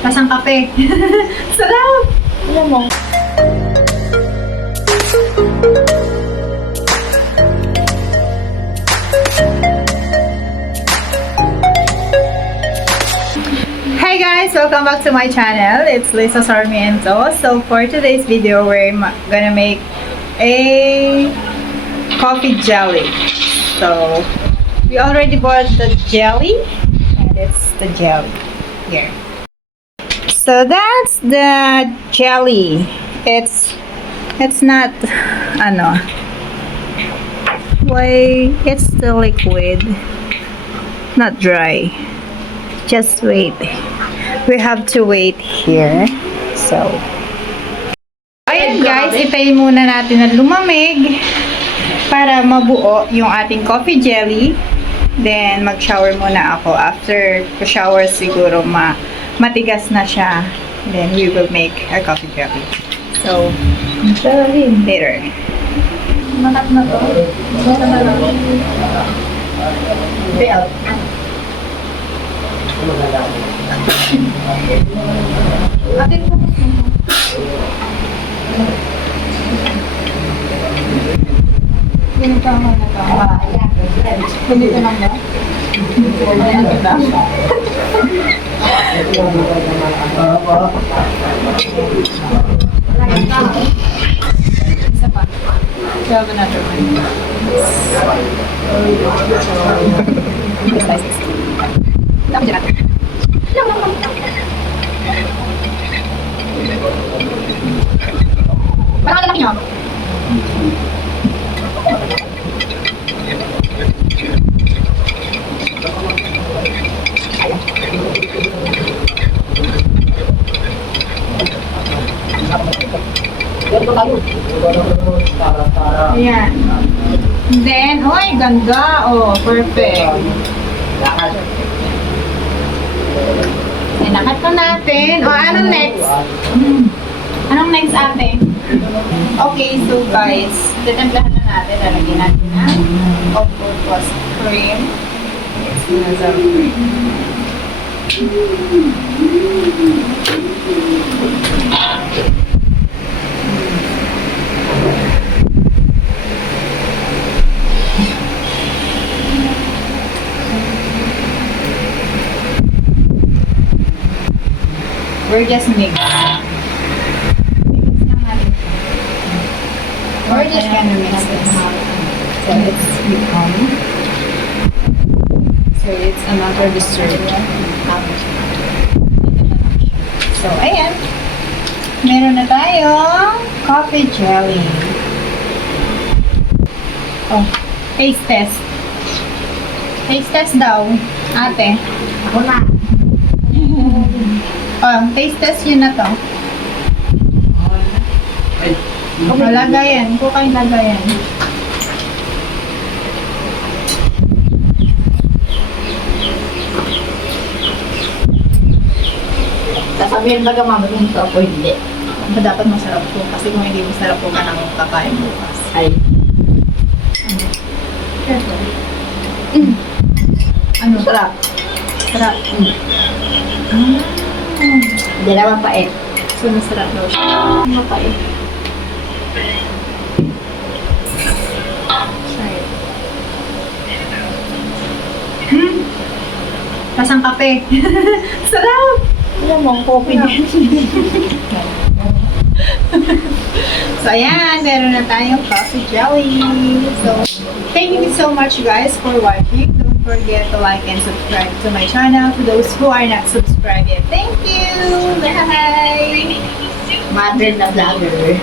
Lasang kape. Sarap! Alam mo. Hi guys! Welcome back to my channel. It's Lisa Sarmiento. So for today's video, we're gonna make a coffee jelly. So we already bought the jelly, and it's the jelly here. So that's the jelly. It's not it's still liquid, not dry. Just wait. We have to wait here. So ayan guys, itayin muna natin na lumamig para mabuo yung ating coffee jelly. Then mag-shower muna ako. After shower siguro matigas na siya. Then we will make a coffee jelly. So later. Manap na to. Ito na lang. Bell. Atin po. Ganito ang mga ito. Ganito lang ba? Ayan ito. Isa pa. Grab another one. This size is tapos dyan natin. Parang lalaki nyo. Ayan. Then, oy, ganda. Oh, perfect. Inakat ko natin. O, anong next? Anong next ate? Okay, so guys, titimplahan na natin. Lalagyan natin ng all-purpose cream. It's nasal cream. We're just mix. We're just gonna mix this. So it's another dessert. So ayan. Meron na tayong coffee jelly. Oh, taste test. Taste test daw, ate. Ako na. Oh, taste test yun na to. Lagayan. Kung kayong lagayan. Sasabihin ba gamamin ito o hindi? Dapat masarap po. Kasi kung hindi masarap po ka nang kakain bukas. Ay. Careful. Ano? Sarap. Sarap. Hindi naman pait. So, masarap daw siya. Mapait. Try it. Lasang kape. Sarap! Alam mo, coffee din. So, ayan. Meron na tayong coffee jelly. So, thank you so much guys for watching. Don't forget to like and subscribe to my channel. To those who are not subscribed yet, thank you! Bye! Madre na vlogger.